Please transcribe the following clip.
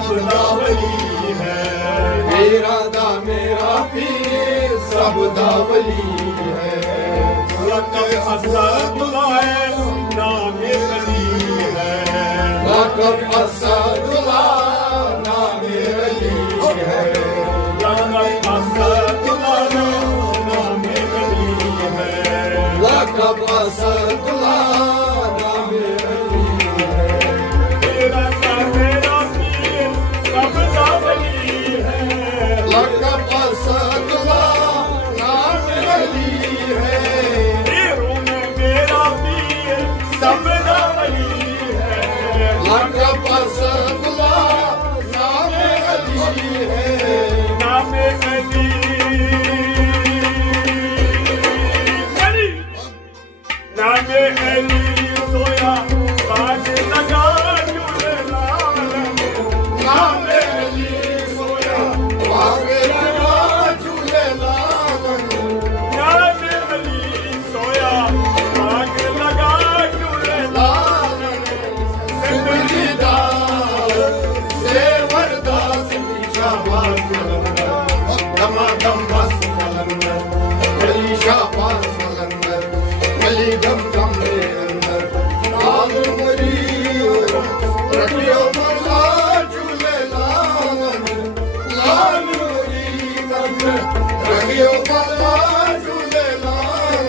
सबदा वली है। मेरा दा मेरा पीर सबदा वली है। लक़ब असदुल्लाह नामे अली है। लक़ब असदुल्लाह नामे अली है। लक़ब असदुल्लाह नामे अली है। लक़ब असदुल्लाह नामे अली है। मेरा दा मेरा पीर सबदा वली है। लक़ब असदुल्लाह नामे अली है। पीरों में मेरा पीर सबदा वली है। लक़ब असदुल्लाह नामे अली है। नामे अली नामे अली सोया बाज लगा झूलेलाल। नामे अली सोया वागे लगा झूलेलाल। नामे अली सोया बाज लगा झूलेलाल। ज़िंदगी दा ज़ेवर दा सिंधी शाहबाज़ कलंदर। दमादम मस्त कलंदर। गली शाहबाज़ कलंदर। गली गम गम दे अंदर। लाल मरी रखियो मौला झूलेलाल। लाल मरी रखियो मौला झूलेलाल।